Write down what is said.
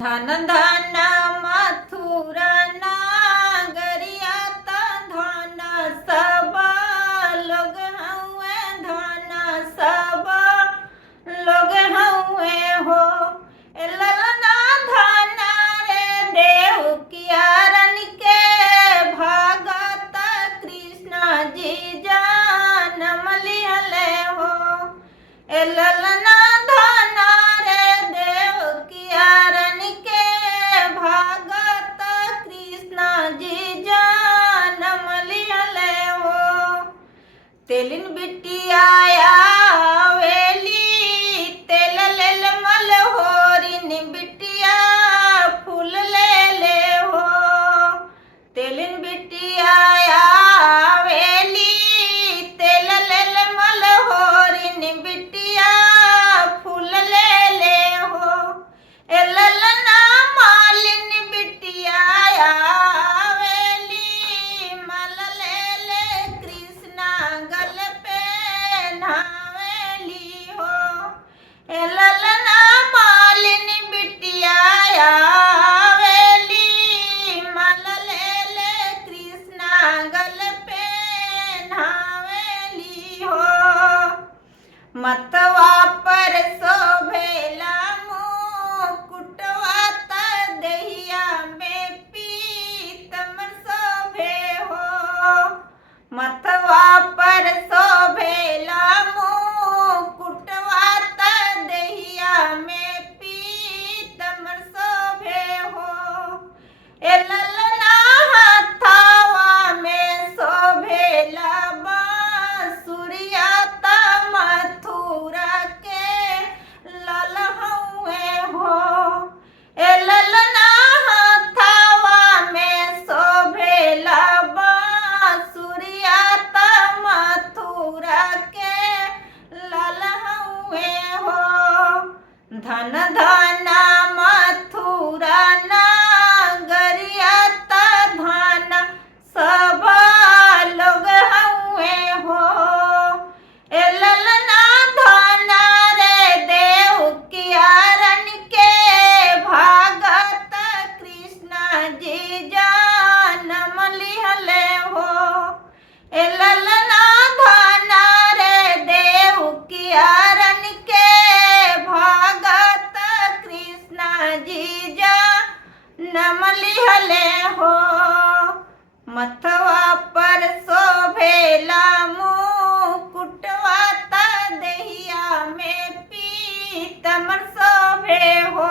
धन धन मथुरा नगरिया त धन सब लोग हउए, धन सब लोग हउए हो। ए ललना धन रे देव कियारन के भगत कृष्ण जी जनम लिहले हो। ए ललना धन रे देव कियारन के भगत कृष्ण जी जनम लिहले हो। तेलिन बिटिया आवेली तेल लेल मलहोरिन बिटिया फूल ले ले हो। तेलिन बिटिया आवेली तेल लेल मलहोरिन बिटिया फूल ले ले हो। ए ललना मालिन बिटिया आवेली मल ले ले कृष्णा गल पे नावेली हो। ए ललना मालिन बिटिया आवेली मल ले ले कृष्णा गल पे नावेली हो। मतवा पर शोभेला मुकुटवा त देहिया में पीतमर शोभे हो। मतवा पर शोभेला मुकुटवा त देहिया में पीतमर शोभे हो। ए ललना हथवा में शोभेला बांसुरिया त मथुरा के लल हउए हो। ए ललना हथवा में शोभेला बांसुरिया त मथुरा के लल हउए हो। धन धन मथुरा नगरिया त धन सब लोग हउए हो। ए ललना धन रे देव कियारन के भगत कृष्ण जी जनम लिहले हो। ए ललना धन रे देव कियारन के भगत कृष्ण जी जनम लिहले हो। मथवा पर शोभेला मुकुटवा त देहिया में पीतमर शोभे हो।